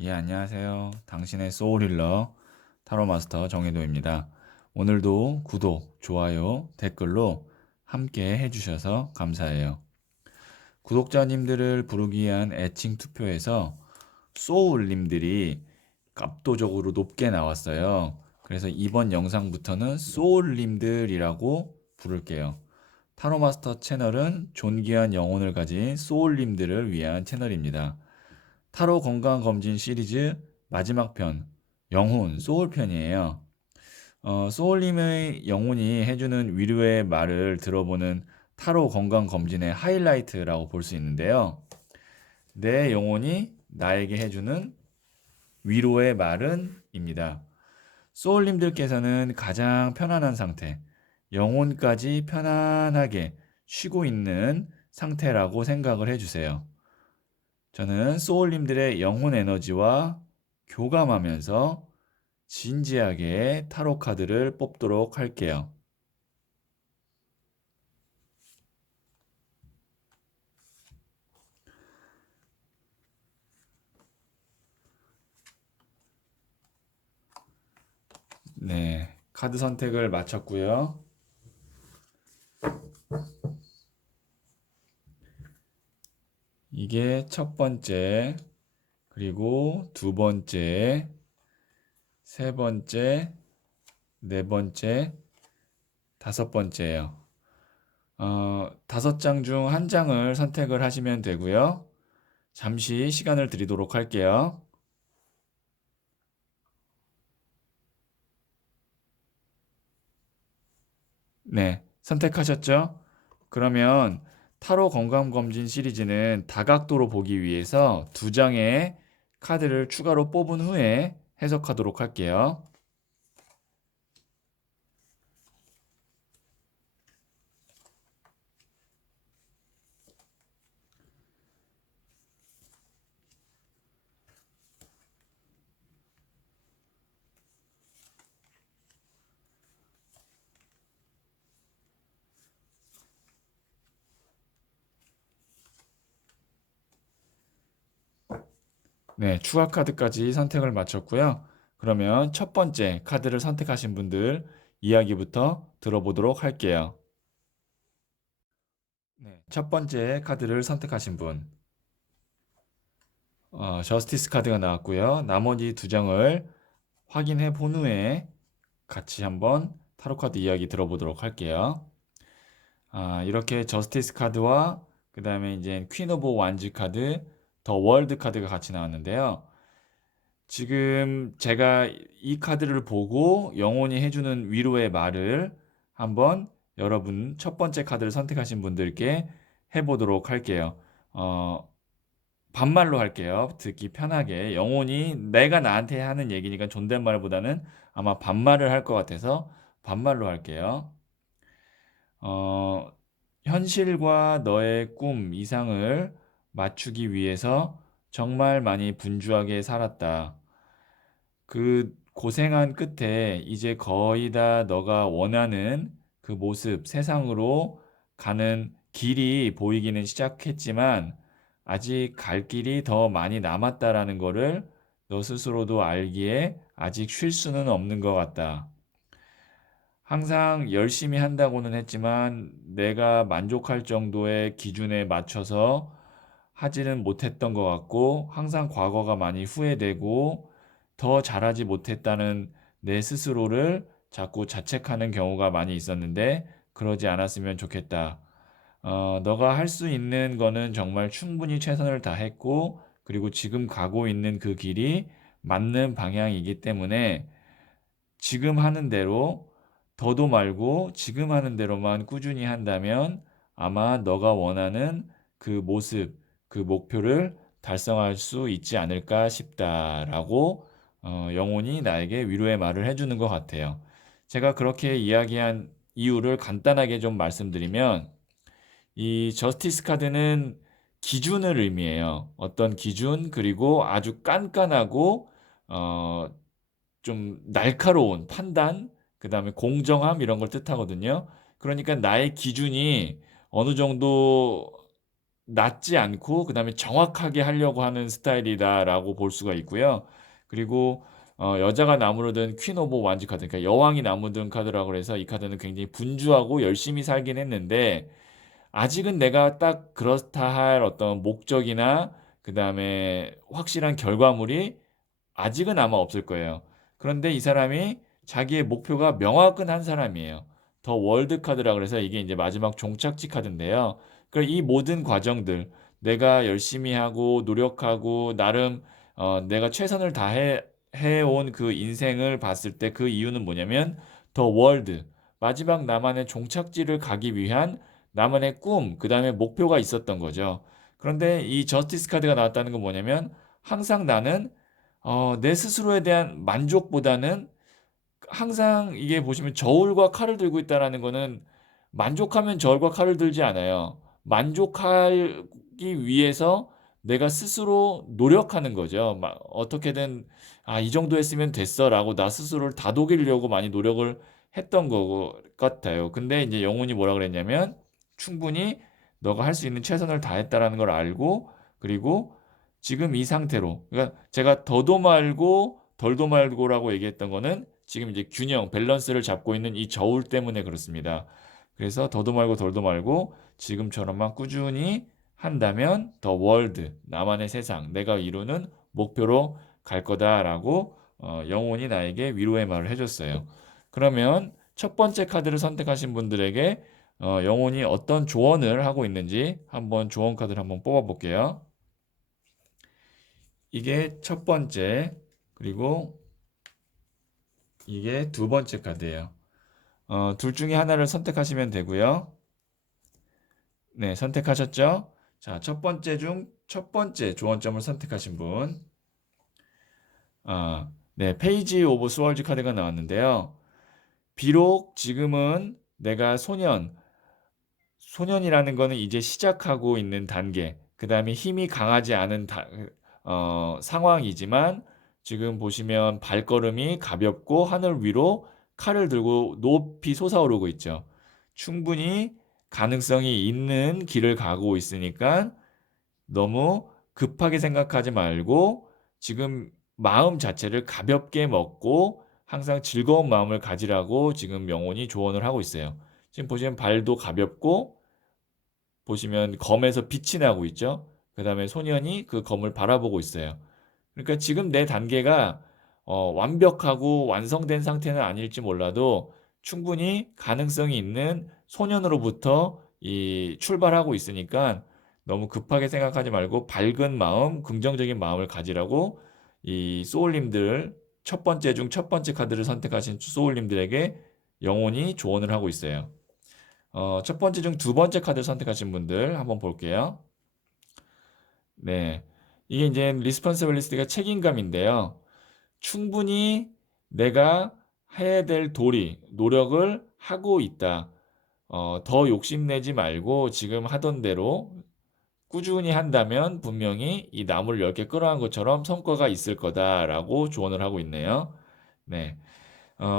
예, 안녕하세요. 당신의 소울힐러 타로마스터 정혜도입니다. 오늘도 구독, 좋아요, 댓글로 함께 해주셔서 감사해요. 구독자님들을 부르기 위한 애칭 투표에서 소울님들이 압도적으로 높게 나왔어요. 그래서 이번 영상부터는 소울님들이라고 부를게요. 타로마스터 채널은 존귀한 영혼을 가진 소울님들을 위한 채널입니다. 타로 건강 검진 시리즈 마지막 편, 영혼, 소울 편이에요. 소울님의 영혼이 해주는 위로의 말을 들어보는 타로 건강 검진의 하이라이트라고 볼 수 있는데요. 내 영혼이 나에게 해주는 위로의 말은입니다. 소울님들께서는 가장 편안한 상태, 영혼까지 편안하게 쉬고 있는 상태라고 생각을 해주세요. 저는 소울님들의 영혼 에너지와 교감하면서 진지하게 타로 카드를 뽑도록 할게요. 네, 카드 선택을 마쳤고요. 이게 첫 번째, 그리고 두 번째, 세 번째, 네 번째, 다섯 번째예요. 다섯 장 중 한 장을 선택을 하시면 되고요. 잠시 시간을 드리도록 할게요. 네, 선택하셨죠? 그러면 타로 건강검진 시리즈는 다각도로 보기 위해서 두 장의 카드를 추가로 뽑은 후에 해석하도록 할게요. 네, 추가 카드까지 선택을 마쳤고요. 그러면 첫 번째 카드를 선택하신 분들 이야기부터 들어보도록 할게요. 네, 첫 번째 카드를 선택하신 분, 저스티스 카드가 나왔고요. 나머지 두 장을 확인해 본 후에 같이 한번 타로 카드 이야기 들어보도록 할게요. 이렇게 저스티스 카드와 그 다음에 이제 퀸 오브 완즈 카드, 더 월드 카드가 같이 나왔는데요. 지금 제가 이 카드를 보고 영혼이 해주는 위로의 말을 한번 여러분 첫 번째 카드를 선택하신 분들께 해보도록 할게요. 어, 반말로 할게요. 듣기 편하게. 영혼이 내가 나한테 하는 얘기니까 존댓말보다는 아마 반말을 할 것 같아서 반말로 할게요. 어, 현실과 너의 꿈 이상을 맞추기 위해서 정말 많이 분주하게 살았다. 그 고생한 끝에 이제 거의 다 너가 원하는 그 모습, 세상으로 가는 길이 보이기는 시작했지만 아직 갈 길이 더 많이 남았다라는 거를 너 스스로도 알기에 아직 쉴 수는 없는 것 같다. 항상 열심히 한다고는 했지만 내가 만족할 정도의 기준에 맞춰서 하지는 못했던 것 같고 항상 과거가 많이 후회되고 더 잘하지 못했다는 내 스스로를 자꾸 자책하는 경우가 많이 있었는데 그러지 않았으면 좋겠다. 너가 할 수 있는 거는 정말 충분히 최선을 다했고 그리고 지금 가고 있는 그 길이 맞는 방향이기 때문에 지금 하는 대로 더도 말고 지금 하는 대로만 꾸준히 한다면 아마 너가 원하는 그 모습, 그 목표를 달성할 수 있지 않을까 싶다라고 영혼이 나에게 위로의 말을 해주는 것 같아요. 제가 그렇게 이야기한 이유를 간단하게 좀 말씀드리면 이 저스티스 카드는 기준을 의미해요. 어떤 기준 그리고 아주 깐깐하고 어, 좀 날카로운 판단, 그다음에 공정함 이런 걸 뜻하거든요. 그러니까 나의 기준이 어느 정도 낮지 않고 그다음에 정확하게 하려고 하는 스타일이다라고 볼 수가 있고요. 그리고 여자가 나무로 든 퀸 오브 완즈 카드, 그러니까 여왕이 나무든 카드라고 해서 이 카드는 굉장히 분주하고 열심히 살긴 했는데 아직은 내가 딱 그렇다 할 어떤 목적이나 그다음에 확실한 결과물이 아직은 아마 없을 거예요. 그런데 이 사람이 자기의 목표가 명확은 한 사람이에요. 더 월드 카드라 그래서 이게 이제 마지막 종착지 카드인데요. 이 모든 과정들, 내가 열심히 하고 노력하고 나름 내가 최선을 다해 해온 그 인생을 봤을 때 그 이유는 뭐냐면 더 월드, 마지막 나만의 종착지를 가기 위한 나만의 꿈, 그다음에 목표가 있었던 거죠. 그런데 이 저스티스 카드가 나왔다는 건 뭐냐면 항상 나는 내 스스로에 대한 만족보다는 항상 이게 보시면 저울과 칼을 들고 있다라는 거는 만족하면 저울과 칼을 들지 않아요. 만족하기 위해서 내가 스스로 노력하는 거죠. 어떻게든 이 정도 했으면 됐어라고 나 스스로를 다독이려고 많이 노력을 했던 거 같아요. 근데 이제 영혼이 뭐라 그랬냐면 충분히 너가 할 수 있는 최선을 다했다라는 걸 알고 그리고 지금 이 상태로 그러니까 제가 더도 말고 덜도 말고라고 얘기했던 거는 지금 이제 균형, 밸런스를 잡고 있는 이 저울 때문에 그렇습니다. 그래서 더도 말고 덜도 말고 지금처럼만 꾸준히 한다면 더 월드, 나만의 세상, 내가 이루는 목표로 갈 거다라고 영혼이 나에게 위로의 말을 해줬어요. 그러면 첫 번째 카드를 선택하신 분들에게 영혼이 어떤 조언을 하고 있는지 한번 조언 카드를 한번 뽑아 볼게요. 이게 첫 번째, 그리고 이게 두 번째 카드예요. 둘 중에 하나를 선택하시면 되고요. 네, 선택하셨죠? 자, 첫 번째 조언점을 선택하신 분. 네, 페이지 오브 스월즈 카드가 나왔는데요. 비록 지금은 내가 소년이라는 거는 이제 시작하고 있는 단계, 그 다음에 힘이 강하지 않은 상황이지만 지금 보시면 발걸음이 가볍고 하늘 위로 칼을 들고 높이 솟아오르고 있죠. 충분히 가능성이 있는 길을 가고 있으니까 너무 급하게 생각하지 말고 지금 마음 자체를 가볍게 먹고 항상 즐거운 마음을 가지라고 지금 영혼이 조언을 하고 있어요. 지금 보시면 발도 가볍고 보시면 검에서 빛이 나고 있죠. 그 다음에 소년이 그 검을 바라보고 있어요. 그러니까 지금 내 단계가 완벽하고 완성된 상태는 아닐지 몰라도 충분히 가능성이 있는 소년으로부터 이 출발하고 있으니까 너무 급하게 생각하지 말고 밝은 마음, 긍정적인 마음을 가지라고 이 소울님들 첫 번째 중 첫 번째 카드를 선택하신 소울님들에게 영혼이 조언을 하고 있어요. 첫 번째 중 두 번째 카드를 선택하신 분들 한번 볼게요. 네. 이게 이제 리스폰시빌리티가 책임감인데요. 충분히 내가 해야 될 노력을 하고 있다. 더 욕심내지 말고 지금 하던 대로 꾸준히 한다면 분명히 이 나무를 10개 끌어간 것처럼 성과가 있을 거다라고 조언을 하고 있네요. 네.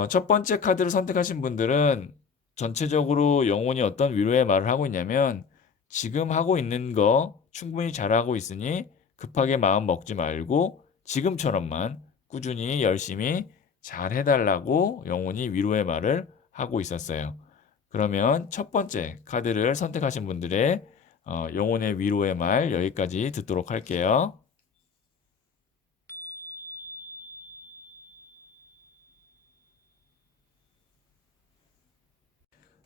첫 번째 카드를 선택하신 분들은 전체적으로 영혼이 어떤 위로의 말을 하고 있냐면 지금 하고 있는 거 충분히 잘하고 있으니 급하게 마음 먹지 말고 지금처럼만 꾸준히 열심히 잘 해달라고 영혼이 위로의 말을 하고 있었어요. 그러면 첫 번째 카드를 선택하신 분들의 영혼의 위로의 말 여기까지 듣도록 할게요.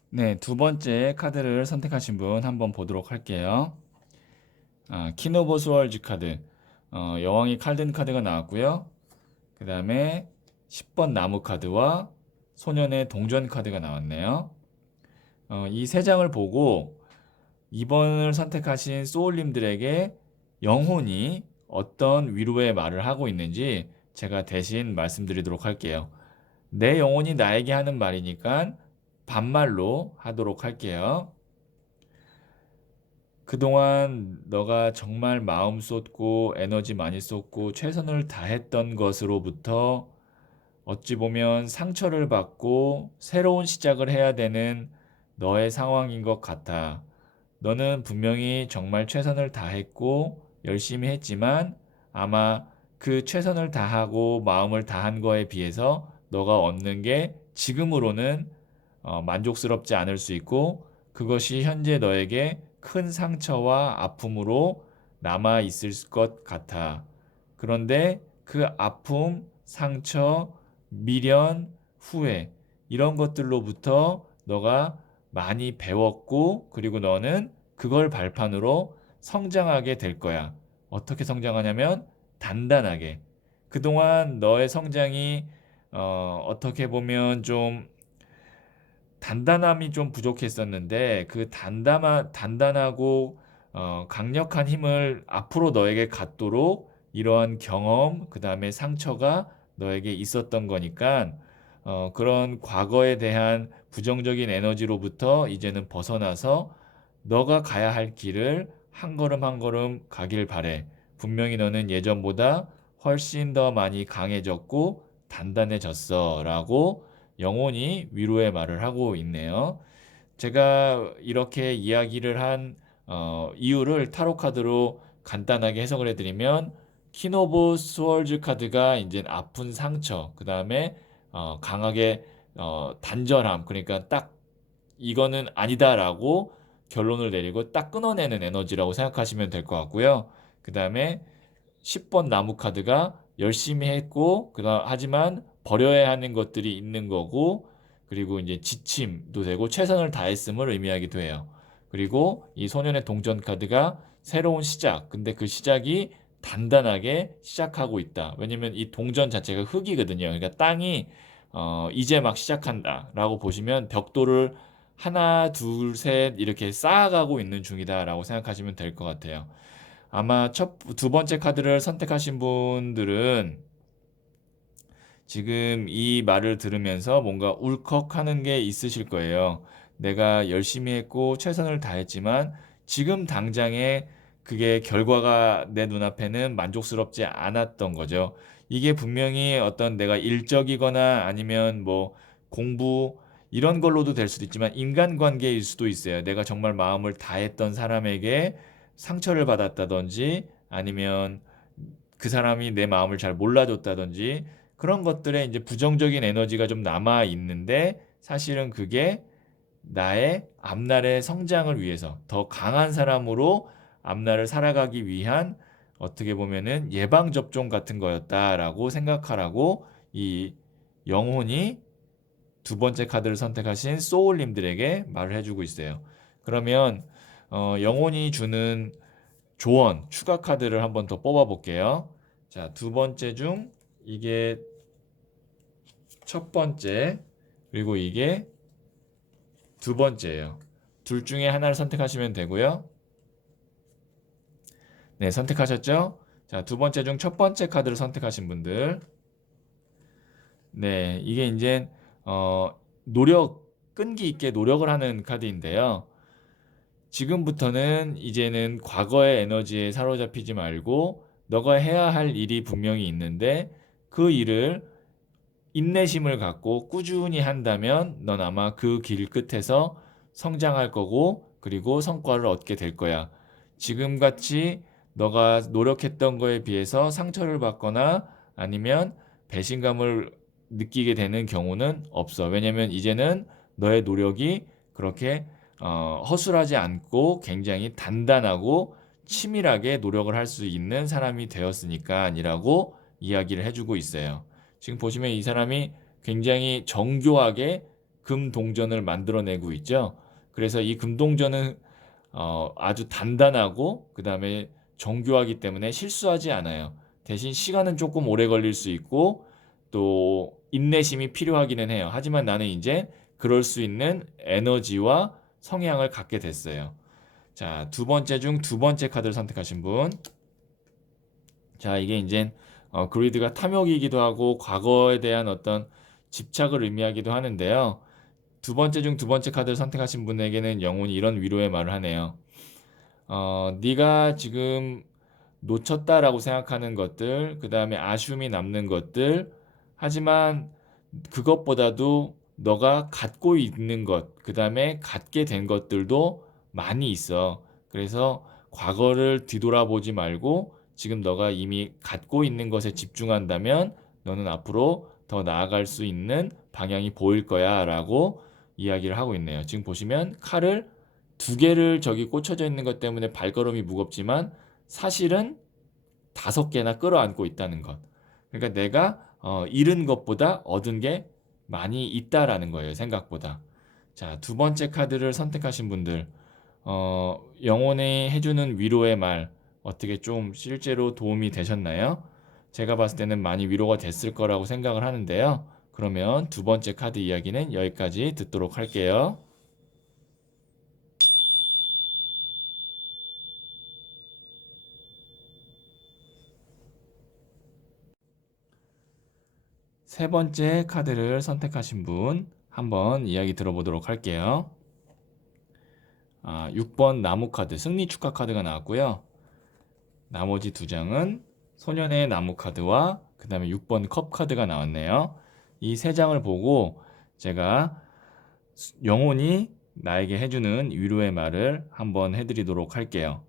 네, 두 번째 카드를 선택하신 분 한번 보도록 할게요. 킹 오브 스월즈 카드. 여왕이 칼든 카드가 나왔고요. 그 다음에 10번 나무 카드와 소년의 동전 카드가 나왔네요. 이 세 장을 보고 2번을 선택하신 소울님들에게 영혼이 어떤 위로의 말을 하고 있는지 제가 대신 말씀드리도록 할게요. 내 영혼이 나에게 하는 말이니까 반말로 하도록 할게요. 그동안 너가 정말 마음 쏟고 에너지 많이 쏟고 최선을 다했던 것으로부터 어찌 보면 상처를 받고 새로운 시작을 해야 되는 너의 상황인 것 같아. 너는 분명히 정말 최선을 다했고 열심히 했지만 아마 그 최선을 다하고 마음을 다한 거에 비해서 너가 얻는 게 지금으로는 만족스럽지 않을 수 있고 그것이 현재 너에게 큰 상처와 아픔으로 남아 있을 것 같아. 그런데 그 아픔, 상처, 미련, 후회 이런 것들로부터 너가 많이 배웠고 그리고 너는 그걸 발판으로 성장하게 될 거야. 어떻게 성장하냐면 단단하게. 그동안 너의 성장이 어떻게 보면 좀 단단함이 좀 부족했었는데 그 단단하고 강력한 힘을 앞으로 너에게 갖도록 이러한 경험, 그 다음에 상처가 너에게 있었던 거니까 그런 과거에 대한 부정적인 에너지로부터 이제는 벗어나서 너가 가야 할 길을 한 걸음 한 걸음 가길 바래. 분명히 너는 예전보다 훨씬 더 많이 강해졌고 단단해졌어. 라고 영혼이 위로의 말을 하고 있네요. 제가 이렇게 이야기를 한 이유를 타로 카드로 간단하게 해석을 해드리면 퀸 오브 스월즈 카드가 이제 아픈 상처, 그 다음에 강하게 단절함, 그러니까 딱 이거는 아니다라고 결론을 내리고 딱 끊어내는 에너지라고 생각하시면 될 것 같고요. 그 다음에 10번 나무 카드가 열심히 했고, 하지만 버려야 하는 것들이 있는 거고, 그리고 이제 지침도 되고, 최선을 다했음을 의미하기도 해요. 그리고 이 소년의 동전 카드가 새로운 시작. 근데 그 시작이 단단하게 시작하고 있다. 왜냐면 이 동전 자체가 흙이거든요. 그러니까 땅이 이제 막 시작한다라고 보시면 벽돌을 하나, 둘, 셋 이렇게 쌓아가고 있는 중이다라고 생각하시면 될 것 같아요. 아마 두 번째 카드를 선택하신 분들은 지금 이 말을 들으면서 뭔가 울컥하는 게 있으실 거예요. 내가 열심히 했고 최선을 다했지만 지금 당장에 그게 결과가 내 눈앞에는 만족스럽지 않았던 거죠. 이게 분명히 어떤 내가 일적이거나 아니면 뭐 공부 이런 걸로도 될 수도 있지만 인간관계일 수도 있어요. 내가 정말 마음을 다했던 사람에게 상처를 받았다든지 아니면 그 사람이 내 마음을 잘 몰라줬다든지 그런 것들에 이제 부정적인 에너지가 좀 남아 있는데 사실은 그게 나의 앞날의 성장을 위해서 더 강한 사람으로 앞날을 살아가기 위한 어떻게 보면은 예방접종 같은 거였다라고 생각하라고 이 영혼이 두 번째 카드를 선택하신 소울님들에게 말을 해주고 있어요. 그러면 영혼이 주는 조언, 추가 카드를 한번 더 뽑아볼게요. 자, 두 번째 중 이게 첫 번째, 그리고 이게 두 번째예요. 둘 중에 하나를 선택하시면 되고요. 네, 선택하셨죠? 자, 두 번째 중 첫 번째 카드를 선택하신 분들. 네, 이게 이제 끈기 있게 노력을 하는 카드인데요. 지금부터는 이제는 과거의 에너지에 사로잡히지 말고 너가 해야 할 일이 분명히 있는데 그 일을 인내심을 갖고 꾸준히 한다면 넌 아마 그 길 끝에서 성장할 거고 그리고 성과를 얻게 될 거야. 지금같이 너가 노력했던 거에 비해서 상처를 받거나 아니면 배신감을 느끼게 되는 경우는 없어. 왜냐면 이제는 너의 노력이 그렇게 허술하지 않고 굉장히 단단하고 치밀하게 노력을 할 수 있는 사람이 되었으니까 아니라고 이야기를 해주고 있어요. 지금 보시면 이 사람이 굉장히 정교하게 금동전을 만들어내고 있죠. 그래서 이 금동전은 아주 단단하고 그 다음에 정교하기 때문에 실수하지 않아요. 대신 시간은 조금 오래 걸릴 수 있고 또 인내심이 필요하기는 해요. 하지만 나는 이제 그럴 수 있는 에너지와 성향을 갖게 됐어요. 자, 두 번째 중 두 번째 카드를 선택하신 분. 자, 이게 이제 그리드가 탐욕이기도 하고 과거에 대한 어떤 집착을 의미하기도 하는데요. 두 번째 중 두 번째 카드를 선택하신 분에게는 영혼이 이런 위로의 말을 하네요. 네가 지금 놓쳤다라고 생각하는 것들, 그 다음에 아쉬움이 남는 것들, 하지만 그것보다도 너가 갖고 있는 것, 그 다음에 갖게 된 것들도 많이 있어. 그래서 과거를 뒤돌아보지 말고 지금 너가 이미 갖고 있는 것에 집중한다면 너는 앞으로 더 나아갈 수 있는 방향이 보일 거야 라고 이야기를 하고 있네요. 지금 보시면 칼을 두 개를 저기 꽂혀져 있는 것 때문에 발걸음이 무겁지만 사실은 다섯 개나 끌어안고 있다는 것. 그러니까 내가 잃은 것보다 얻은 게 많이 있다라는 거예요. 생각보다. 자, 두 번째 카드를 선택하신 분들, 영혼이 해주는 위로의 말, 어떻게 좀 실제로 도움이 되셨나요? 제가 봤을 때는 많이 위로가 됐을 거라고 생각을 하는데요. 그러면 두 번째 카드 이야기는 여기까지 듣도록 할게요. 세 번째 카드를 선택하신 분, 한번 이야기 들어보도록 할게요. 6번 나무 카드, 승리 축하 카드가 나왔고요. 나머지 두 장은 소년의 나무 카드와 그 다음에 6번 컵 카드가 나왔네요. 이 세 장을 보고 제가 영혼이 나에게 해주는 위로의 말을 한번 해드리도록 할게요.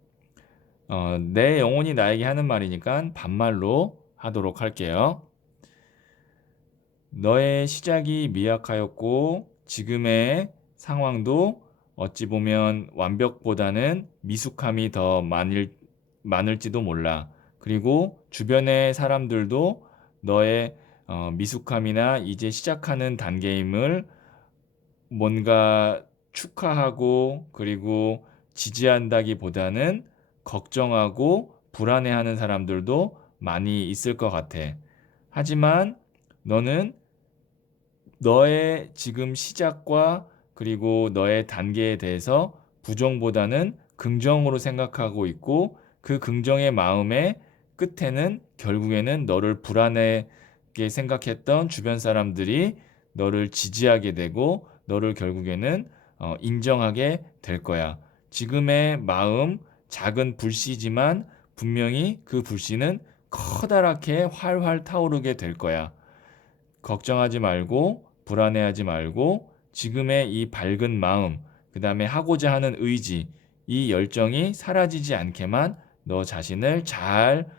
내 영혼이 나에게 하는 말이니까 반말로 하도록 할게요. 너의 시작이 미약하였고 지금의 상황도 어찌 보면 완벽보다는 미숙함이 더 많을지도 몰라. 그리고 주변의 사람들도 너의 미숙함이나 이제 시작하는 단계임을 뭔가 축하하고 그리고 지지한다기보다는 걱정하고 불안해하는 사람들도 많이 있을 것 같아. 하지만 너는 너의 지금 시작과 그리고 너의 단계에 대해서 부정보다는 긍정으로 생각하고 있고 그 긍정의 마음의 끝에는 결국에는 너를 불안하게 생각했던 주변 사람들이 너를 지지하게 되고 너를 결국에는 인정하게 될 거야. 지금의 마음, 작은 불씨지만 분명히 그 불씨는 커다랗게 활활 타오르게 될 거야. 걱정하지 말고 불안해하지 말고 지금의 이 밝은 마음, 그 다음에 하고자 하는 의지, 이 열정이 사라지지 않게만 너 자신을 잘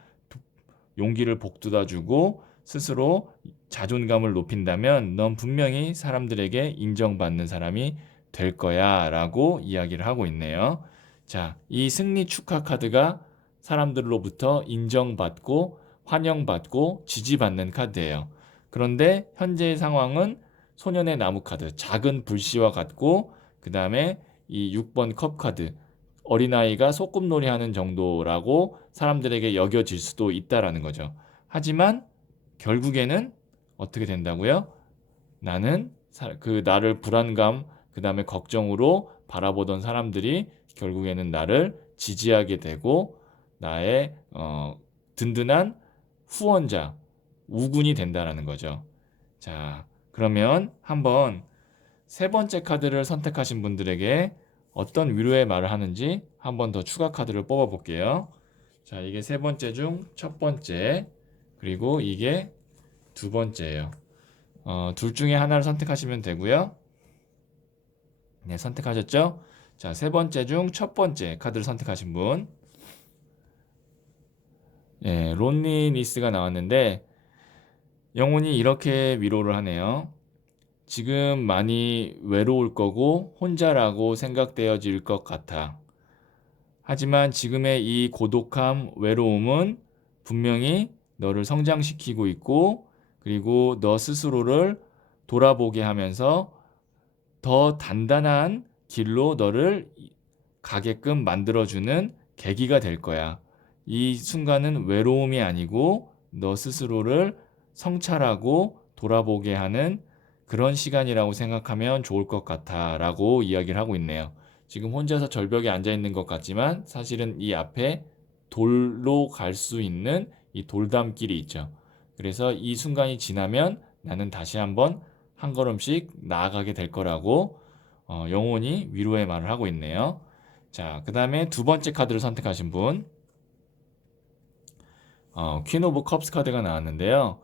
용기를 복돋아 주고 스스로 자존감을 높인다면 넌 분명히 사람들에게 인정받는 사람이 될 거야 라고 이야기를 하고 있네요. 자, 이 승리 축하 카드가 사람들로부터 인정받고 환영받고 지지받는 카드예요. 그런데 현재의 상황은 소년의 나무 카드, 작은 불씨와 같고 그 다음에 이 6번 컵 카드, 어린아이가 소꿉놀이 하는 정도라고 사람들에게 여겨질 수도 있다라는 거죠. 하지만 결국에는 어떻게 된다고요? 나는 그 나를 불안감, 그 다음에 걱정으로 바라보던 사람들이 결국에는 나를 지지하게 되고 나의 든든한 후원자, 우군이 된다라는 거죠. 자, 그러면 한번 세 번째 카드를 선택하신 분들에게 어떤 위로의 말을 하는지 한번 더 추가 카드를 뽑아 볼게요. 자, 이게 세 번째 중 첫 번째, 그리고 이게 두 번째예요. 둘 중에 하나를 선택하시면 되고요. 네, 선택하셨죠? 자, 세 번째 중 첫 번째 카드를 선택하신 분. 예, 론리니스가 나왔는데 영혼이 이렇게 위로를 하네요. 지금 많이 외로울 거고 혼자라고 생각되어질 것 같아. 하지만 지금의 이 고독함, 외로움은 분명히 너를 성장시키고 있고 그리고 너 스스로를 돌아보게 하면서 더 단단한 길로 너를 가게끔 만들어주는 계기가 될 거야. 이 순간은 외로움이 아니고 너 스스로를 성찰하고 돌아보게 하는 그런 시간이라고 생각하면 좋을 것 같아 라고 이야기를 하고 있네요. 지금 혼자서 절벽에 앉아 있는 것 같지만 사실은 이 앞에 돌로 갈 수 있는 이 돌담길이 있죠. 그래서 이 순간이 지나면 나는 다시 한번 한 걸음씩 나아가게 될 거라고 영혼이 위로의 말을 하고 있네요. 자, 그 다음에 두 번째 카드를 선택하신 분, 퀸 오브 컵스 카드가 나왔는데요.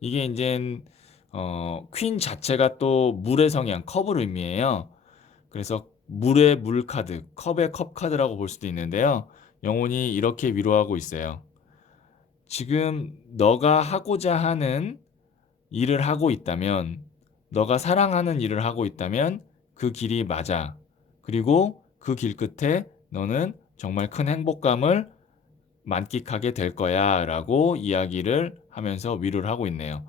이게 이제 퀸 자체가 또 물의 성향, 컵을 의미해요. 그래서 물의 물 카드, 컵의 컵 카드라고 볼 수도 있는데요. 영혼이 이렇게 위로하고 있어요. 지금 너가 하고자 하는 일을 하고 있다면, 너가 사랑하는 일을 하고 있다면 그 길이 맞아. 그리고 그 길 끝에 너는 정말 큰 행복감을 만끽하게 될 거야 라고 이야기를 하면서 위로를 하고 있네요.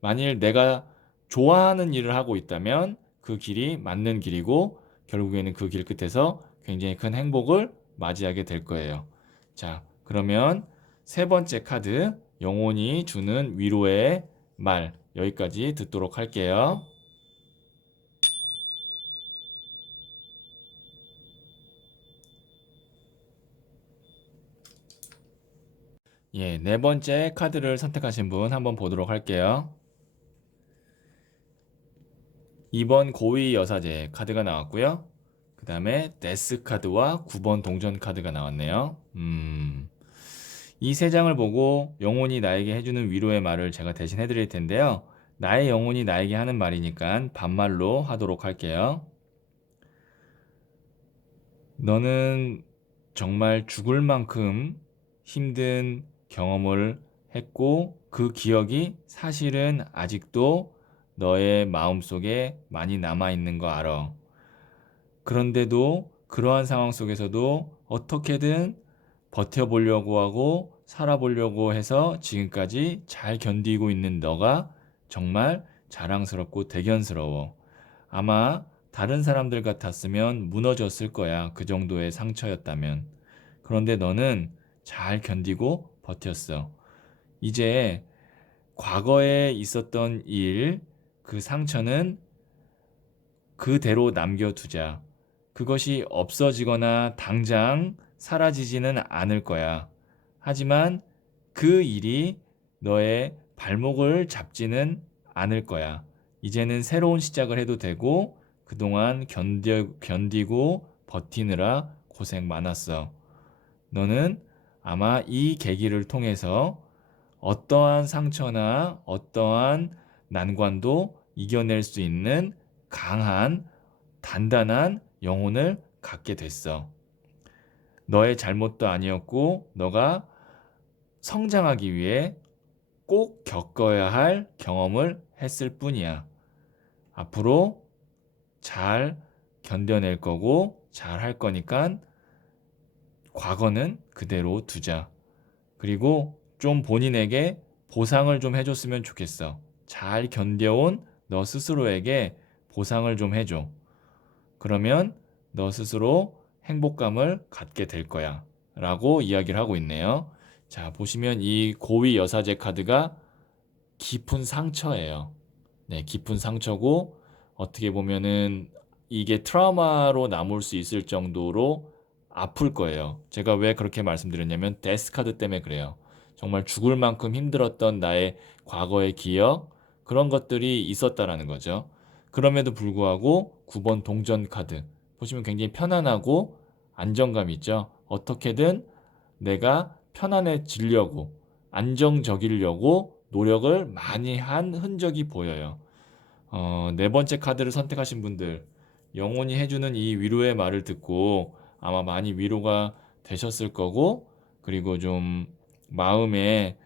만일 내가 좋아하는 일을 하고 있다면 그 길이 맞는 길이고 결국에는 그 길 끝에서 굉장히 큰 행복을 맞이하게 될 거예요. 자, 그러면 세 번째 카드, 영혼이 주는 위로의 말, 여기까지 듣도록 할게요. 예, 네 번째 카드를 선택하신 분 한번 보도록 할게요. 2번 고위 여사제 카드가 나왔고요. 그 다음에 데스 카드와 9번 동전 카드가 나왔네요. 이 세 장을 보고 영혼이 나에게 해주는 위로의 말을 제가 대신 해드릴 텐데요. 나의 영혼이 나에게 하는 말이니까 반말로 하도록 할게요. 너는 정말 죽을 만큼 힘든 경험을 했고 그 기억이 사실은 아직도 너의 마음속에 많이 남아있는 거 알아. 그런데도 그러한 상황 속에서도 어떻게든 버텨보려고 하고 살아보려고 해서 지금까지 잘 견디고 있는 너가 정말 자랑스럽고 대견스러워. 아마 다른 사람들 같았으면 무너졌을 거야. 그 정도의 상처였다면. 그런데 너는 잘 견디고 버텼어. 이제 과거에 있었던 일, 그 상처는 그대로 남겨두자. 그것이 없어지거나 당장 사라지지는 않을 거야. 하지만 그 일이 너의 발목을 잡지는 않을 거야. 이제는 새로운 시작을 해도 되고, 그동안 견디고 버티느라 고생 많았어. 너는 아마 이 계기를 통해서 어떠한 상처나 어떠한 난관도 이겨낼 수 있는 강한, 단단한 영혼을 갖게 됐어. 너의 잘못도 아니었고, 너가 성장하기 위해 꼭 겪어야 할 경험을 했을 뿐이야. 앞으로 잘 견뎌낼 거고, 잘 할 거니까 과거는 그대로 두자. 그리고 좀 본인에게 보상을 좀 해줬으면 좋겠어. 잘 견뎌온 너 스스로에게 보상을 좀 해줘. 그러면 너 스스로 행복감을 갖게 될 거야. 라고 이야기를 하고 있네요. 자, 보시면 이 고위 여사제 카드가 깊은 상처예요. 네, 깊은 상처고 어떻게 보면은 이게 트라우마로 남을 수 있을 정도로 아플 거예요. 제가 왜 그렇게 말씀드렸냐면 데스 카드 때문에 그래요. 정말 죽을 만큼 힘들었던 나의 과거의 기억 그런 것들이 있었다라는 거죠. 그럼에도 불구하고 9번 동전 카드 보시면 굉장히 편안하고 안정감 있죠. 어떻게든 내가 편안해지려고 안정적이려고 노력을 많이 한 흔적이 보여요. 네 번째 카드를 선택하신 분들, 영혼이 해주는 이 위로의 말을 듣고 아마 많이 위로가 되셨을 거고, 그리고 좀 마음에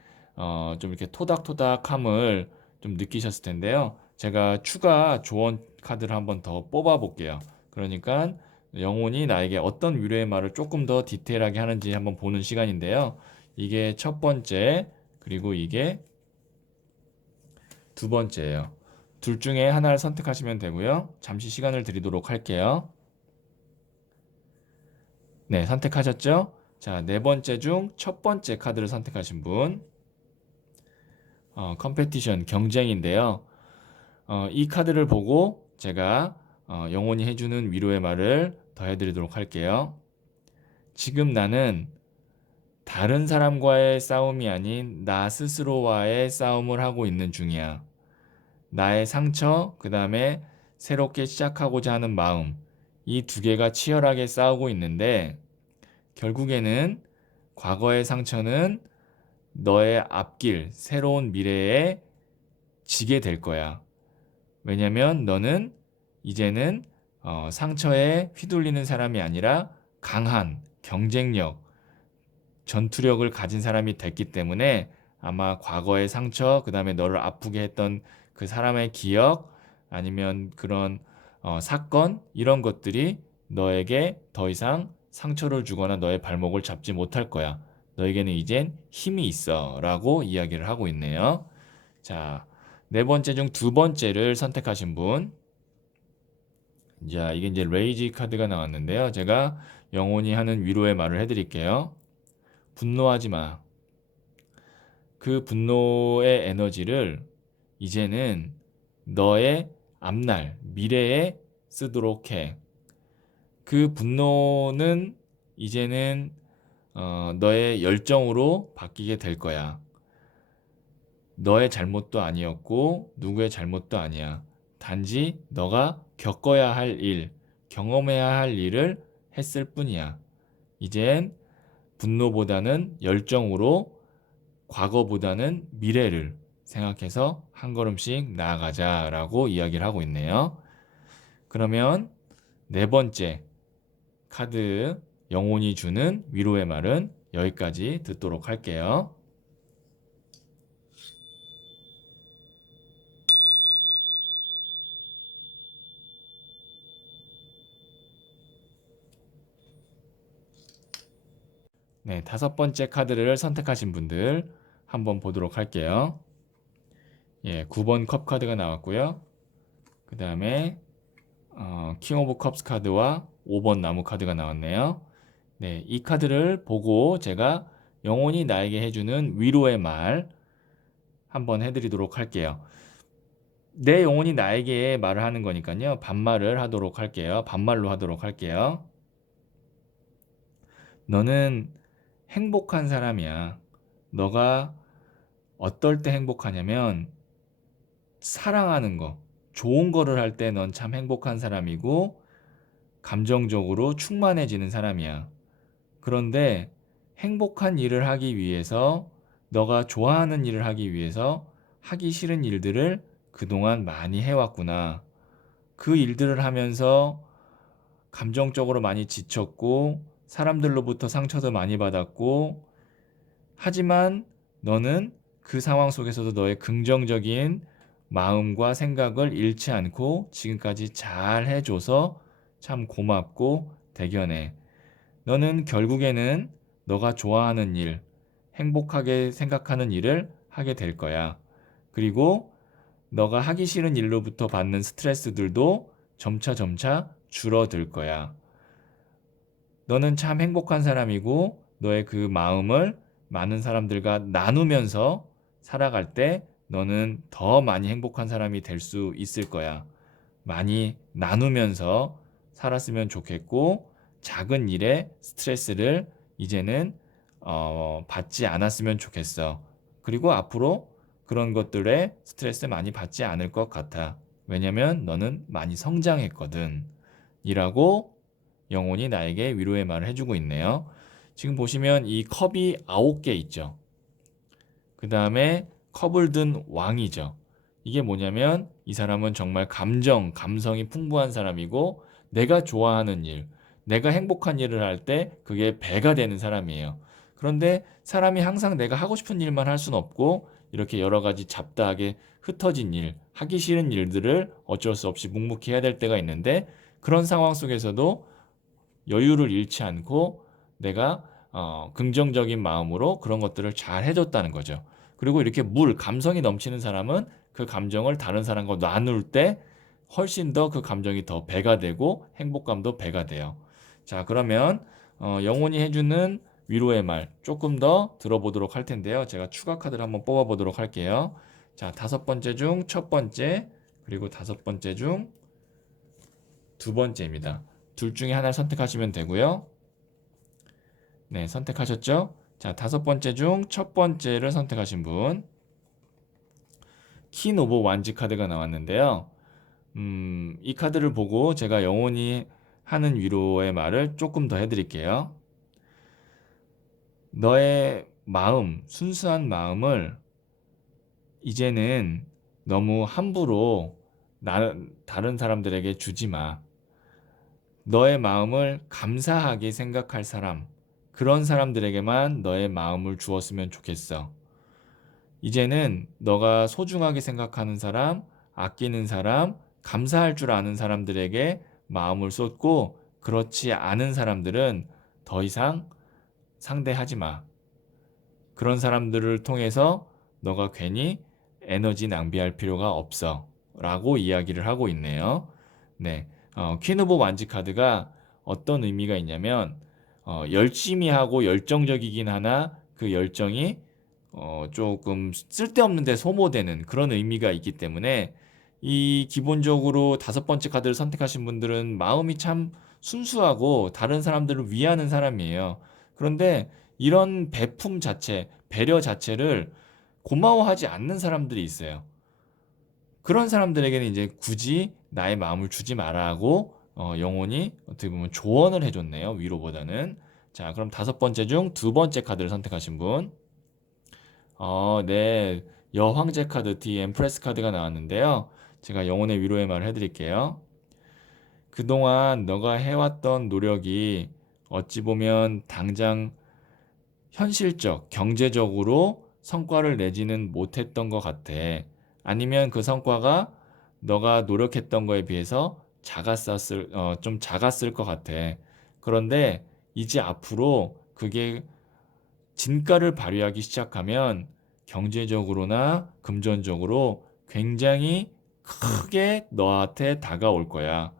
좀 이렇게 토닥토닥함을 좀 느끼셨을 텐데요. 제가 추가 조언 카드를 한번 더 뽑아 볼게요. 그러니까 영혼이 나에게 어떤 위로의 말을 조금 더 디테일하게 하는지 한번 보는 시간인데요. 이게 첫 번째, 그리고 이게 두 번째예요. 둘 중에 하나를 선택하시면 되고요. 잠시 시간을 드리도록 할게요. 네, 선택하셨죠? 자, 네 번째 중 첫 번째 카드를 선택하신 분, 컴페티션, 경쟁인데요. 이 카드를 보고 제가 영혼이 해주는 위로의 말을 더해드리도록 할게요. 지금 나는 다른 사람과의 싸움이 아닌 나 스스로와의 싸움을 하고 있는 중이야. 나의 상처, 그 다음에 새롭게 시작하고자 하는 마음, 이 두 개가 치열하게 싸우고 있는데, 결국에는 과거의 상처는 너의 앞길, 새로운 미래에 지게 될 거야. 왜냐면 너는 이제는 상처에 휘둘리는 사람이 아니라 강한 경쟁력, 전투력을 가진 사람이 됐기 때문에 아마 과거의 상처, 그 다음에 너를 아프게 했던 그 사람의 기억, 아니면 그런 사건, 이런 것들이 너에게 더 이상 상처를 주거나 너의 발목을 잡지 못할 거야. 너에게는 이젠 힘이 있어 라고 이야기를 하고 있네요. 자, 네 번째 중 두 번째를 선택하신 분. 자, 이게 이제 레이지 카드가 나왔는데요. 제가 영혼이 하는 위로의 말을 해드릴게요. 분노하지 마. 그 분노의 에너지를 이제는 너의 앞날, 미래에 쓰도록 해. 그 분노는 이제는 너의 열정으로 바뀌게 될 거야. 너의 잘못도 아니었고 누구의 잘못도 아니야. 단지 너가 겪어야 할 일, 경험해야 할 일을 했을 뿐이야. 이젠 분노보다는 열정으로 과거보다는 미래를 생각해서 한 걸음씩 나아가자라고 이야기를 하고 있네요. 그러면 네 번째 카드 영혼이 주는 위로의 말은 여기까지 듣도록 할게요. 네, 다섯 번째 카드를 선택하신 분들 한번 보도록 할게요. 예, 9번 컵 카드가 나왔고요. 그 다음에 킹 오브 컵스 카드와 5번 나무 카드가 나왔네요. 네, 이 카드를 보고 제가 영혼이 나에게 해주는 위로의 말 한번 해드리도록 할게요. 내 영혼이 나에게 말을 하는 거니까요. 반말을 하도록 할게요. 반말로 하도록 할게요. 너는 행복한 사람이야. 너가 어떨 때 행복하냐면 사랑하는 거, 좋은 거를 할 때 넌 참 행복한 사람이고 감정적으로 충만해지는 사람이야. 그런데 행복한 일을 하기 위해서 너가 좋아하는 일을 하기 위해서 하기 싫은 일들을 그동안 많이 해왔구나. 그 일들을 하면서 감정적으로 많이 지쳤고 사람들로부터 상처도 많이 받았고 하지만 너는 그 상황 속에서도 너의 긍정적인 마음과 생각을 잃지 않고 지금까지 잘 해줘서 참 고맙고 대견해. 너는 결국에는 너가 좋아하는 일, 행복하게 생각하는 일을 하게 될 거야. 그리고 너가 하기 싫은 일로부터 받는 스트레스들도 점차 점차 줄어들 거야. 너는 참 행복한 사람이고 너의 그 마음을 많은 사람들과 나누면서 살아갈 때 너는 더 많이 행복한 사람이 될 수 있을 거야. 많이 나누면서 살았으면 좋겠고 작은 일에 스트레스를 이제는 받지 않았으면 좋겠어. 그리고 앞으로 그런 것들에 스트레스 많이 받지 않을 것 같아. 왜냐면 너는 많이 성장했거든. 이라고 영혼이 나에게 위로의 말을 해주고 있네요. 지금 보시면 이 컵이 9개 있죠. 그 다음에 컵을 든 왕이죠. 이게 뭐냐면 이 사람은 정말 감성이 풍부한 사람이고 내가 좋아하는 일, 내가 행복한 일을 할 때 그게 배가 되는 사람이에요. 그런데 사람이 항상 내가 하고 싶은 일만 할 수는 없고 이렇게 여러 가지 잡다하게 흩어진 일, 하기 싫은 일들을 어쩔 수 없이 묵묵히 해야 될 때가 있는데 그런 상황 속에서도 여유를 잃지 않고 내가 긍정적인 마음으로 그런 것들을 잘 해줬다는 거죠. 그리고 이렇게 감성이 넘치는 사람은 그 감정을 다른 사람과 나눌 때 훨씬 더 그 감정이 더 배가 되고 행복감도 배가 돼요. 자, 그러면 영혼이 해주는 위로의 말 조금 더 들어보도록 할 텐데요. 제가 추가 카드를 한번 뽑아보도록 할게요. 자, 다섯 번째 중 첫 번째, 그리고 다섯 번째 중 두 번째입니다. 둘 중에 하나를 선택하시면 되고요. 네, 선택하셨죠? 자, 다섯 번째 중 첫 번째를 선택하신 분. 퀸 오브 완지 카드가 나왔는데요. 이 카드를 보고 제가 영혼이 하는 위로의 말을 조금 더 해드릴게요. 너의 마음, 순수한 마음을 이제는 너무 함부로 다른 사람들에게 주지 마. 너의 마음을 감사하게 생각할 사람, 그런 사람들에게만 너의 마음을 주었으면 좋겠어. 이제는 너가 소중하게 생각하는 사람, 아끼는 사람, 감사할 줄 아는 사람들에게 마음을 쏟고 그렇지 않은 사람들은 더 이상 상대하지 마. 그런 사람들을 통해서 너가 괜히 에너지 낭비할 필요가 없어. 라고 이야기를 하고 있네요. 네. 퀸 오브 완지 카드가 어떤 의미가 있냐면, 열심히 하고 열정적이긴 하나 그 열정이 조금 쓸데없는데 소모되는 그런 의미가 있기 때문에 이 기본적으로 다섯 번째 카드를 선택하신 분들은 마음이 참 순수하고 다른 사람들을 위하는 사람이에요. 그런데 이런 배품 자체, 배려 자체를 고마워하지 않는 사람들이 있어요. 그런 사람들에게는 이제 굳이 나의 마음을 주지 마라 하고 영혼이 어떻게 보면 조언을 해줬네요. 위로보다는. 자, 그럼 다섯 번째 중 두 번째 카드를 선택하신 분. 네. 여황제 카드, 디 엠프레스 카드가 나왔는데요. 제가 영혼의 위로의 말을 해드릴게요. 그동안 너가 해왔던 노력이 어찌 보면 당장 현실적, 경제적으로 성과를 내지는 못했던 것 같아. 아니면 그 성과가 너가 노력했던 거에 비해서 좀 작았을 것 같아. 그런데 이제 앞으로 그게 진가를 발휘하기 시작하면 경제적으로나 금전적으로 굉장히 크게 너한테 다가올 거야.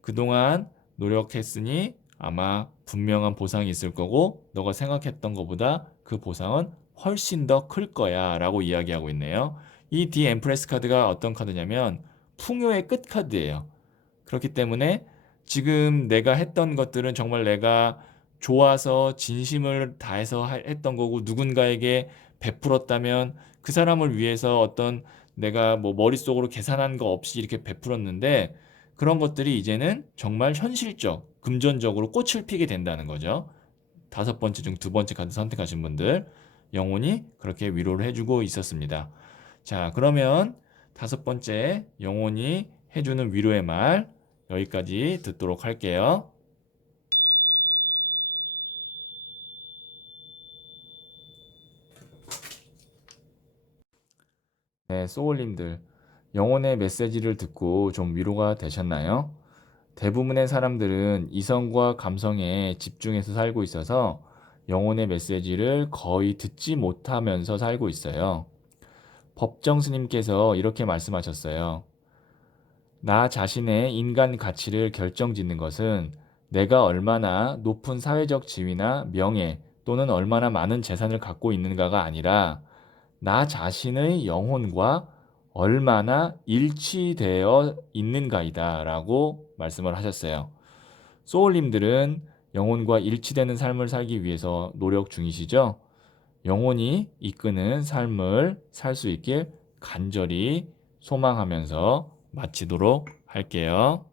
그동안 노력했으니 아마 분명한 보상이 있을 거고 너가 생각했던 것보다 그 보상은 훨씬 더 클 거야 라고 이야기하고 있네요. 이 디 엠프레스 카드가 어떤 카드냐면 풍요의 끝 카드예요. 그렇기 때문에 지금 내가 했던 것들은 정말 내가 좋아서 진심을 다해서 했던 거고 누군가에게 베풀었다면 그 사람을 위해서 어떤 내가 뭐 머릿속으로 계산한 거 없이 이렇게 베풀었는데 그런 것들이 이제는 정말 현실적, 금전적으로 꽃을 피게 된다는 거죠. 다섯 번째 중 두 번째 카드 선택하신 분들 영혼이 그렇게 위로를 해주고 있었습니다. 자, 그러면 다섯 번째 영혼이 해주는 위로의 말 여기까지 듣도록 할게요. 네, 소울님들. 영혼의 메시지를 듣고 좀 위로가 되셨나요? 대부분의 사람들은 이성과 감성에 집중해서 살고 있어서 영혼의 메시지를 거의 듣지 못하면서 살고 있어요. 법정 스님께서 이렇게 말씀하셨어요. 나 자신의 인간 가치를 결정짓는 것은 내가 얼마나 높은 사회적 지위나 명예 또는 얼마나 많은 재산을 갖고 있는가가 아니라 나 자신의 영혼과 얼마나 일치되어 있는가이다 라고 말씀을 하셨어요. 소울님들은 영혼과 일치되는 삶을 살기 위해서 노력 중이시죠? 영혼이 이끄는 삶을 살 수 있길 간절히 소망하면서 마치도록 할게요.